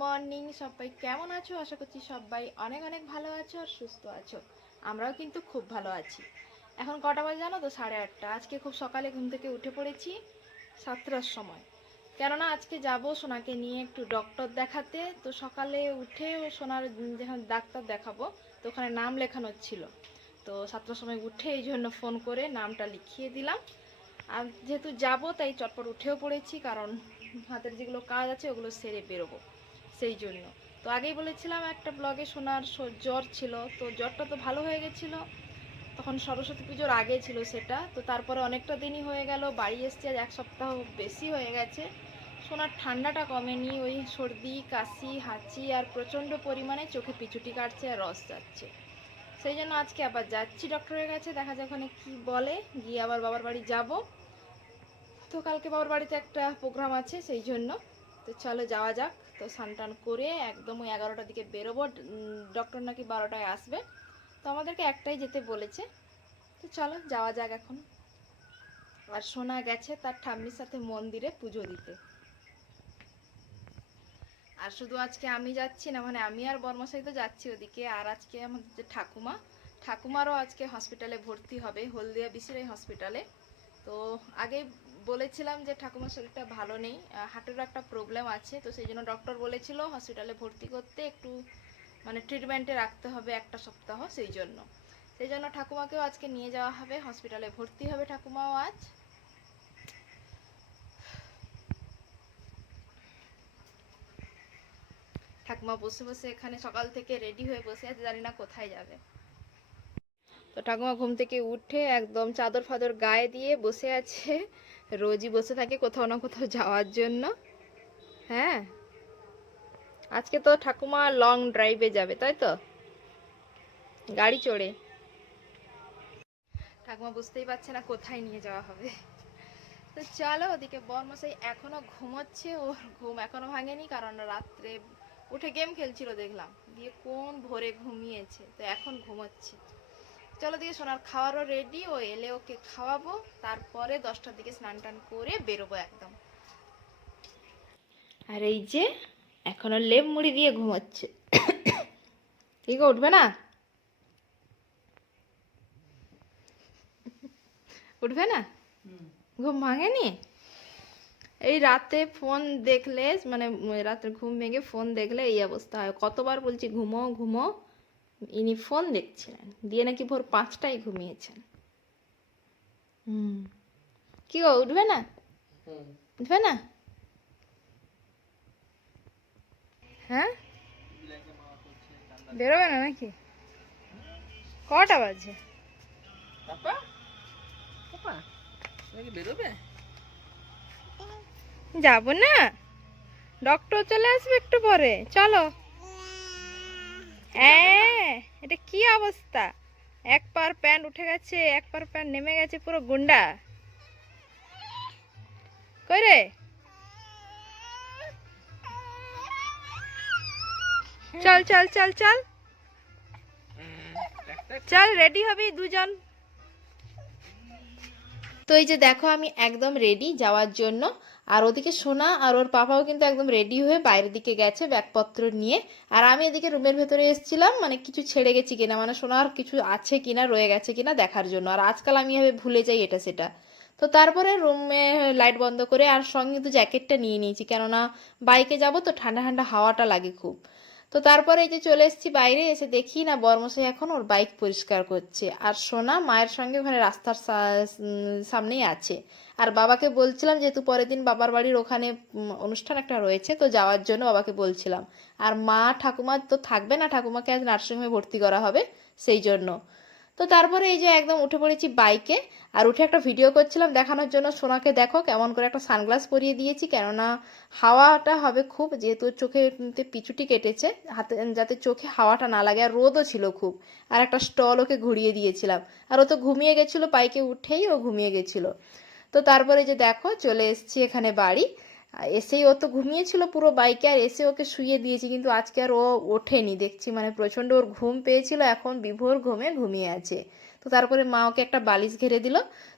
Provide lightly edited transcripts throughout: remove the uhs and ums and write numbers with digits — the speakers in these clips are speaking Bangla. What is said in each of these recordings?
মর্নিং সবাই কেমন আছো? আশা করছি সবাই অনেক অনেক ভালো আছো আর সুস্থ আছো। আমরাও কিন্তু খুব ভালো আছি। এখন কটা বাজে জানো তো? 8:30। আজকে খুব সকালে ঘুম থেকে উঠে পড়েছি 7টার সময়, কেননা আজকে যাব সোনাকে নিয়ে একটু ডক্টর দেখাতে। তো সকালে উঠে সোনার যখন ডাক্তার দেখাবো তো ওখানে নাম লেখানোর ছিল। তো 7টার সময় উঠে এই জন্য ফোন করে নামটা লিখিয়ে দিলাম। আর যেহেতু যাব তাই চটপট উঠেও পড়েছি, কারণ হাতের যেগুলো কাজ আছে ওগুলো সেরে বেরোবো সেই জন্য। তো আগেই বলেছিলাম একটা ব্লগে সোনার জ্বর ছিল, তো জ্বরটা তো ভালো হয়ে গেছিলো তখন সরস্বতী পুজোর আগে ছিল সেটা। তো তারপরে অনেকটা দিনই হয়ে গেল, বাড়ি এসছে আজ 1 সপ্তাহ বেশি হয়ে গেছে। সোনার ঠান্ডাটা কমেনি, ওই সর্দি কাশি হাঁচি আর প্রচণ্ড পরিমাণে চোখে পিছুটি কাটছে আর রস যাচ্ছে। সেই জন্য আজকে আবার যাচ্ছি ডক্টরের কাছে, দেখা যাক ওখানে কী বলে। গিয়ে আবার বাবার বাড়ি যাব। তো কালকে বাবার বাড়িতে একটা প্রোগ্রাম আছে সেই জন্য। তো চলো যাওয়া যাক। তো স্নান করে একদম ওই 11টার দিকে বেরোবো। ডক্টর নাকি 12টায় আসবে, তো আমাদেরকে একটাই যেতে বলেছে। তো চলো যাওয়া যাক এখন। আর সোনা গেছে তার ঠাম্মির সাথে মন্দিরে পুজো দিতে। আর শুধু আজকে আমি যাচ্ছি না, মানে আমি আর বর্মশাই তো যাচ্ছি ওদিকে, আর আজকে আমাদের যে ঠাকুমারও আজকে হসপিটালে ভর্তি হবে, হলদিয়া বিসিরাই হসপিটালে। তো আগে বলেছিলাম যে ঠাকুমার শরীরটা ভালো নেই, হার্টেরও একটা প্রবলেম আছে। তো সেই জন্য ডক্টর বলেছিল হসপিটালে ভর্তি করতে, একটু মানে ট্রিটমেন্টে রাখতে হবে 1 সপ্তাহ। সেই জন্য ঠাকুমাকেও আজকে নিয়ে যাওয়া হবে, হসপিটালে ভর্তি হবে ঠাকুমাও আজ। ঠাকুমা বসে বসে এখানে সকাল থেকে রেডি হয়ে বসে আছে, জানি না কোথায় যাবে। তো ঠাকুমা ঘুম থেকে উঠে একদম চাদর ফাদর গায়ে দিয়ে বসে আছে। রোজই বসে থাকে কোথাও না কোথাও যাওয়ার জন্য। হ্যাঁ, আজকে তো ঠাকুমা লং ড্রাইভে যাবে, তাই তো? গাড়ি চড়ে। ঠাকুমা বুঝতেই পারছে না কোথায় নিয়ে যাওয়া হবে। তো চলো, ওদিকে বর্মশাই এখনো ঘুমোচ্ছে, ওর ঘুম এখনো ভাঙেনি, কারণ রাত্রে উঠে গেম খেলছিল দেখলাম, দিয়ে কোন ভোরে ঘুমিয়েছে, তো এখন ঘুমোচ্ছে। চলো দিকে সোনার খাওয়ারও রেডি, ও এলে ওকে খাওয়াবো, তারপরে 10টার দিকে স্নান টান করে বেরোবো একদম। আর এই যে এখনো লেপ মুড়ি দিয়ে ঘুমোচ্ছে। ঠিক উঠবে না? উঠবে না? ঘুম ভাঙেনি? এই রাতে ফোন দেখলে, মানে রাতে ঘুম ভেঙে ফোন দেখলে এই অবস্থা হয়। কতবার বলছি ঘুমো ঘুমো, ইনি ফোন দেখছিলেন, দিয়ে নাকি ভোর 5টায় ঘুমিয়েছেন। কি গো, উঠবে না? উঠবে না? হ্যাঁ, বেরোবে না নাকি? কটা বাজে? বেরোবে? যাবো না, ডক্টর চলে আসবে একটু পরে, চলো। এটা কি অবস্থা? এক পার প্যান্ট উঠে গেছে, এক পার প্যান্ট নেমে গেছে, পুরো গুন্ডা। কই রে? চল চল চল চল চল, রেডি হবি দুজন। তো এই যে দেখো আমি একদম রেডি যাওয়ার জন্য। আর ওদিকে সোনা আর ওর পাপাও কিন্তু একদম রেডি হয়ে বাইরের দিকে গেছে ব্যাগপত্র নিয়ে। আর আমি এদিকে রুমের ভেতরে এসেছিলাম, মানে কিছু ছেড়ে গেছি কিনা, মানে সোনার কিছু আছে কিনা, রয়ে গেছে কিনা দেখার জন্য। আর আজকাল আমি এভাবে ভুলে যাই এটা সেটা। তো তারপরে রুমে লাইট বন্ধ করে আর সঙ্গে কিন্তু জ্যাকেটটা নিয়ে নিয়েছি, কেননা বাইকে যাব তো ঠান্ডা ঠান্ডা হাওয়াটা লাগে খুব। তো তারপরে এই যে চলে এসেছি বাইরে, এসে দেখি না বর্মশাই এখন ওর বাইক পরিষ্কার করছে, আর সোনা মায়ের সঙ্গে ওখানে রাস্তার সামনেই আছে। আর বাবাকে বলছিলাম যেহেতু পরের দিন বাবার বাড়ির ওখানে অনুষ্ঠান একটা রয়েছে, তো যাওয়ার জন্য বাবাকে বলছিলাম। আর মা ঠাকুমা তো থাকবে না, ঠাকুমাকে আজ নার্সিংহোমে ভর্তি করা হবে সেই জন্য। তো তারপরে এই যে একদম উঠে পড়েছি বাইকে। আর উঠে একটা ভিডিও করছিলাম দেখানোর জন্য, সোনাকে দেখো কেমন করে একটা সানগ্লাস পরিয়ে দিয়েছি, কেননা হাওয়াটা হবে খুব, যেহেতু চোখে পিছুটি কেটেছে, হাতে যাতে চোখে হাওয়াটা না লাগে। আর রোদও ছিল খুব। আর একটা স্টল ওকে ঘুরিয়ে দিয়েছিলাম। আর ও তো ঘুমিয়ে গেছিলো, বাইকে উঠেই ও ঘুমিয়ে গেছিলো। তো তারপরে যে দেখো চলে এসেছি এখানে বাড়ি। এসেই ও তো ঘুমিয়েছিল পুরো বাইকে, আর এসে ওকে শুইয়ে দিয়েছি, কিন্তু আজকে আর ও ওঠেনি দেখছি, মানে প্রচণ্ড ওর ঘুম পেয়েছিল, এখন বিভোর ঘুমে ঘুমিয়ে আছে। তো তারপরে মা ওকে একটা বালিশ ঘিরে দিল।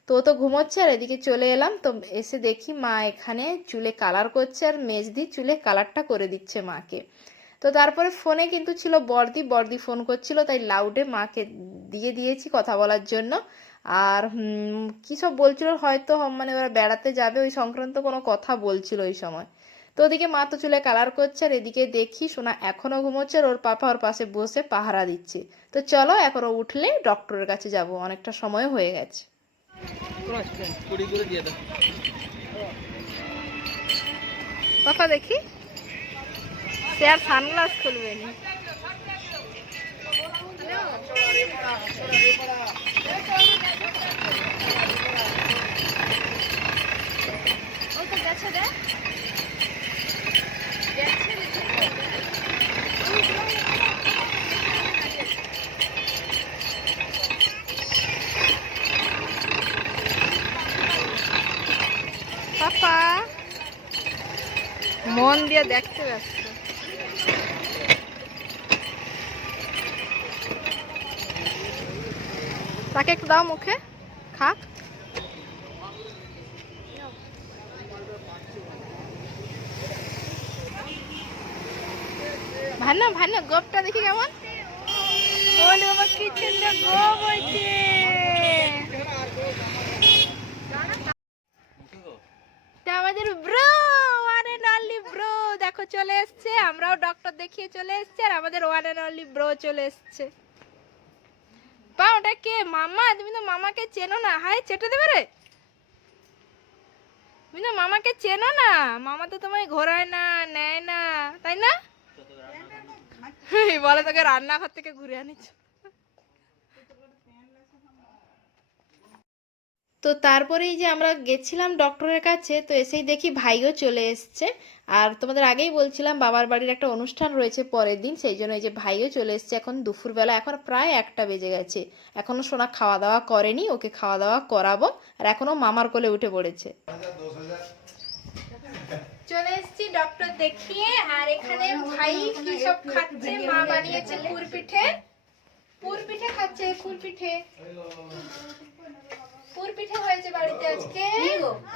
তো ও তো ঘুমোচ্ছে আর এদিকে চলে এলাম। তো এসে দেখি মা এখানে চুলে কালার করছে আর মেজদি চুলে কালারটা করে দিচ্ছে মাকে। তো তারপরে ফোনে কিন্তু ছিল বর্দি, বর্দি ফোন করছিল তাই লাউডে মাকে দিয়ে দিয়েছি কথা বলার জন্য। আর কী সব বলছিল হয়তো মানে ওরা বেড়াতে যাবে ওই সংক্রান্ত কোনো কথা বলছিল ওই সময়। তো ওদিকে মা তো চুলে কালার করছে আর এদিকে দেখি সোনা এখনও ঘুমোচ্ছে আর ওর পাপা ওর পাশে বসে পাহারা দিচ্ছে। তো চলো এখন ও উঠলে ডক্টরের কাছে যাব, অনেকটা সময় হয়ে গেছে। পাপা দেখি সে আর সানগ্লাস খুলবে না। ও তো গেছে রে, পাপা মন দিয়ে দেখতে ব্যস্ত। তাকে একটু দাও মুখে খাক। ভান্না ভান্না গোপটা দেখি কেমন। বলি বাবা কি সুন্দর গোপ হয়েছে। আমাদের bro one and only bro দেখো চলে এসছে। আমরাও ডক্টর দেখিয়ে চলে এসছে আর আমাদের ওয়ান এন্ড অনলি ব্রো চলে এসছে। পা ওটা কে? মামা? তুমি তো মামাকে চেনো না। হাই চেটে দেবে রে। তুমি তো মামাকে চেনো না। মামা তো তোমায় ঘোরায় না, নেয় না, তাই না? বলে তোকে রান্নাঘর থেকে ঘুরে আনিস। তো তারপরে এই যে আমরা গেছিলাম ডক্টরের কাছে, তো এসেই দেখি ভাইও চলে এসছে। আর তোমাদের আগেই বলছিলাম বাবার বাড়ির একটা অনুষ্ঠান রয়েছে পরের দিন, সেই জন্য এই যে ভাইও চলে এসছে এখন দুপুরবেলা। এখন প্রায় 1টা বেজে গেছে, এখনো সোনা খাওয়া দাওয়া করেনি, ওকে খাওয়া দাওয়া করাবো। আর এখনো মামার কোলে উঠে পড়েছে। চলে এসেছি ডক্টর দেখিয়ে। আর এখানে ভাই কি সব খাচ্ছে, মা বানিয়েছে পুর পিঠে। পুর পিঠে খাচ্ছে, পুর পিঠে। পুর পিঠে হয়েছে বাড়িতে আজকে,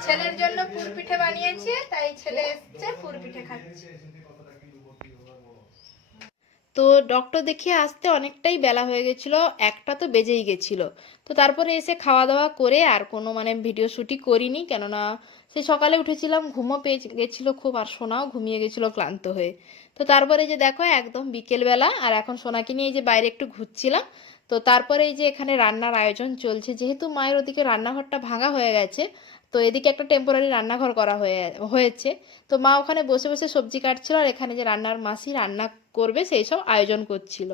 ছেলের জন্য পুর পিঠে বানিয়েছে, তাই ছেলে এসছে পুর পিঠে খাচ্ছে। তো ডক্টর দেখিয়ে আসতে অনেকটাই বেলা হয়ে গেছিল, 1টা তো বেজেই গেছিল। তো তারপরে এসে খাওয়া দাওয়া করে আর কোনো ভিডিও শ্যুটই করিনি, কেননা সে সকালে উঠেছিলাম, ঘুমও পেয়ে গেছিলো খুব, আর সোনাও ঘুমিয়ে গেছিলো ক্লান্ত হয়ে। তো তারপরে যে দেখো একদম বিকেলবেলা, আর এখন সোনাকে নিয়ে এই যে বাইরে একটু ঘুরছিলাম। তো তারপরে এই যে এখানে রান্নার আয়োজন চলছে, যেহেতু মায়ের ওদিকে রান্নাঘরটা ভাঙা হয়ে গেছে, তো এদিকে একটা টেম্পোরারি রান্নাঘর করা হয়েছে। তো মা ওখানে বসে বসে সবজি কাটছিল, আর এখানে যে রান্নার মাসি রান্না করবে সেই সব আয়োজন করছিল।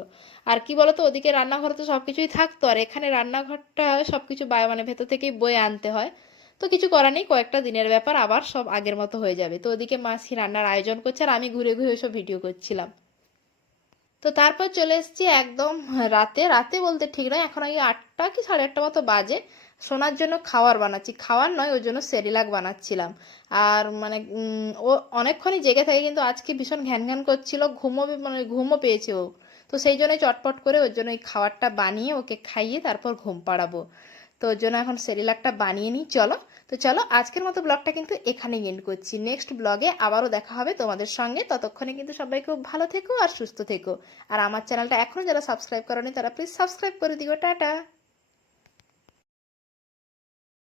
আর কি বলতো, ওদিকে রান্নাঘরে তো সব কিছুই থাকতো, আর এখানে রান্নাঘরটা সব কিছু ভেতর থেকেই বয়ে আনতে হয়। তো কিছু করার নেই, কয়েকটা দিনের ব্যাপার, আবার সব আগের মতো হয়ে যাবে। তো ওদিকে মাসি রান্নার আয়োজন করছে আর আমি ঘুরে ঘুরে সব ভিডিও করছিলাম। তো তারপর চলে এসেছি একদম রাতে। রাতে বলতে ঠিক নয়, এখন ওই 8টা কি 8:30 মতো বাজে। সোনার জন্য খাবার বানাচ্ছি, খাওয়ার নয়, ওর জন্য সেরিলাক বানাচ্ছিলাম। আর ও অনেকক্ষণই জেগে থাকে, কিন্তু আজকে ভীষণ ঘ্যান ঘ্যান করছিল, ঘুমও পেয়েছে ও। তো সেই জন্যই চটপট করে ওর জন্য এই খাবারটা বানিয়ে ওকে খাইয়ে তারপর ঘুম পাড়াবো। তো ওর জন্য এখন সেরিলাকটা বানিয়ে নিই। চলো, তো চলো আজকের মতো ব্লগটা কিন্তু এখানেই এন্ড করছি। নেক্সট ব্লগে আবারও দেখা হবে তোমাদের সঙ্গে। ততক্ষণে কিন্তু সবাই খুব ভালো থেকো আর সুস্থ থেকো। আর আমার চ্যানেলটা এখনও যারা সাবস্ক্রাইব করোনি তারা প্লিজ সাবস্ক্রাইব করে দিও। টাটা।